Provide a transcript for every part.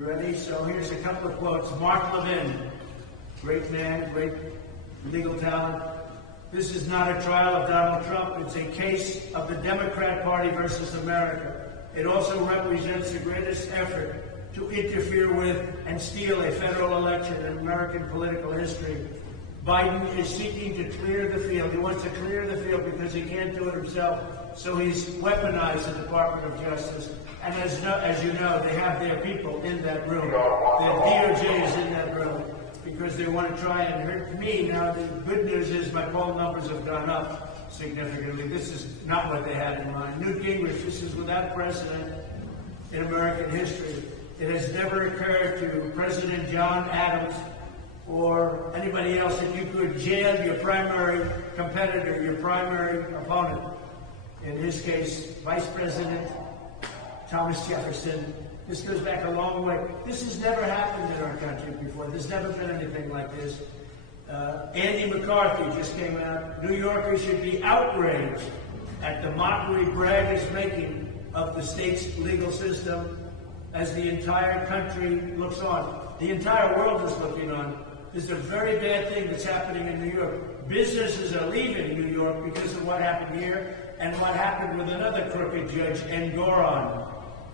Ready? So here's a couple of quotes. Mark Levin, great man, great legal talent. This is not a trial of Donald Trump. It's a case of the Democrat Party versus America. It also represents the greatest effort to interfere with and steal a federal election in American political history. Biden is seeking to clear the field. He wants to clear the field because he can't do it himself. So he's weaponized the Department of Justice. And as you know, they have their people in that room. Their DOJ is in that room because they want to try and hurt me. Now, the good news is my poll numbers have gone up significantly. This is not what they had in mind. Newt Gingrich, this is without precedent in American history. It has never occurred to President John Adams or anybody else that you could jail your primary competitor, your primary opponent. In his case, Vice President Thomas Jefferson. This goes back a long way. This has never happened in our country before. There's never been anything like this. Andy McCarthy just came out. New Yorkers should be outraged at the mockery Bragg is making of the state's legal system as the entire country looks on. The entire world is looking on. There's a very bad thing that's happening in New York. Businesses are leaving New York because of what happened here and what happened with another crooked judge, Engoron.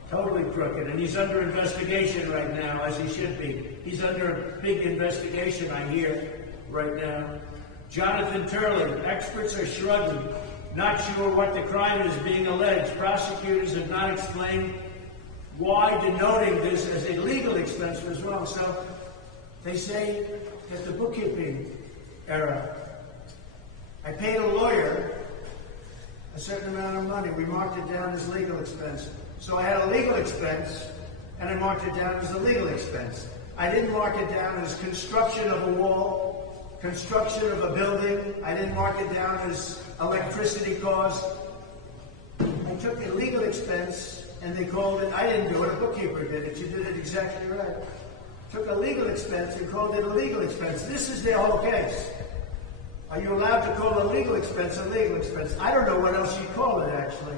Totally crooked. And he's under investigation right now, as he should be. He's under a big investigation, I hear, right now. Jonathan Turley, experts are shrugging, not sure what the crime is being alleged. Prosecutors have not explained why denoting this as a legal expense was wrong. So they say that the bookkeeping error. I paid a lawyer a certain amount of money. We marked it down as legal expense. So I had a legal expense, and I marked it down as a legal expense. I didn't mark it down as construction of a wall, construction of a building. I didn't mark it down as electricity cost. I took a legal expense, and they called it, I didn't do it, a bookkeeper did it. You did it exactly right. Took a legal expense and called it a legal expense. This is their whole case. Are you allowed to call a legal expense a legal expense? I don't know what else you call it, actually.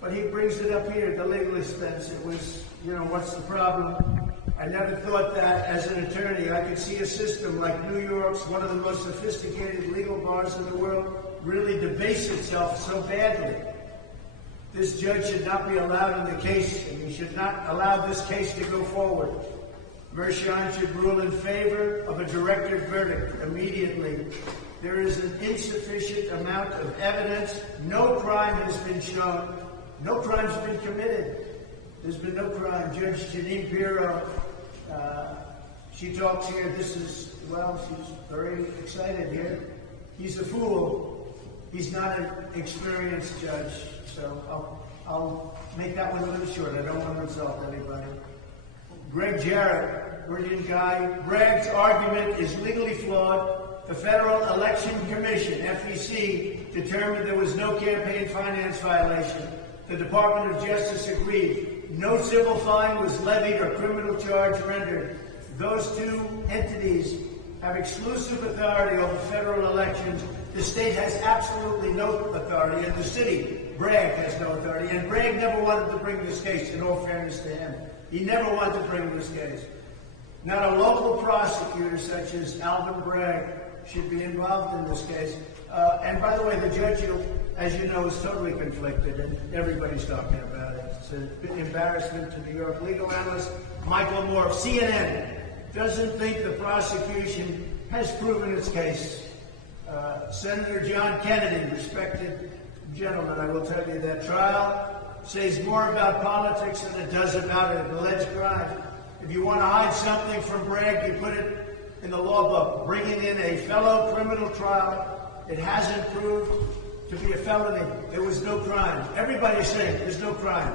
But he brings it up here, the legal expense. It was, what's the problem? I never thought that as an attorney I could see a system like New York's, one of the most sophisticated legal bars in the world, really debase itself so badly. This judge should not be allowed in the case, and he should not allow this case to go forward. Mershon should rule in favor of a directed verdict immediately. There is an insufficient amount of evidence. No crime has been shown. No crime's been committed. There's been no crime. Judge Janine Pirro, she talks here. She's very excited here. He's a fool. He's not an experienced judge. So I'll make that one a little short. I don't want to insult anybody. Greg Jarrett, brilliant guy. Bragg's argument is legally flawed. The Federal Election Commission, FEC, determined there was no campaign finance violation. The Department of Justice agreed. No civil fine was levied or criminal charge rendered. Those two entities have exclusive authority over federal elections. The state has absolutely no authority, and the city, Bragg, has no authority. And Bragg never wanted to bring this case, in all fairness to him. He never wanted to bring this case. Not a local prosecutor such as Alvin Bragg should be involved in this case. And by the way, the judge, as you know, is totally conflicted, and everybody's talking about it. It's an embarrassment to New York legal analyst Michael Moore of CNN doesn't think the prosecution has proven its case. Senator John Kennedy, respected gentleman, I will tell you that trial says more about politics than it does about an alleged crime. If you want to hide something from Bragg, you put it in the law book. Bringing in a fellow criminal trial, it hasn't proved to be a felony. There was no crime. Everybody's saying there's no crime.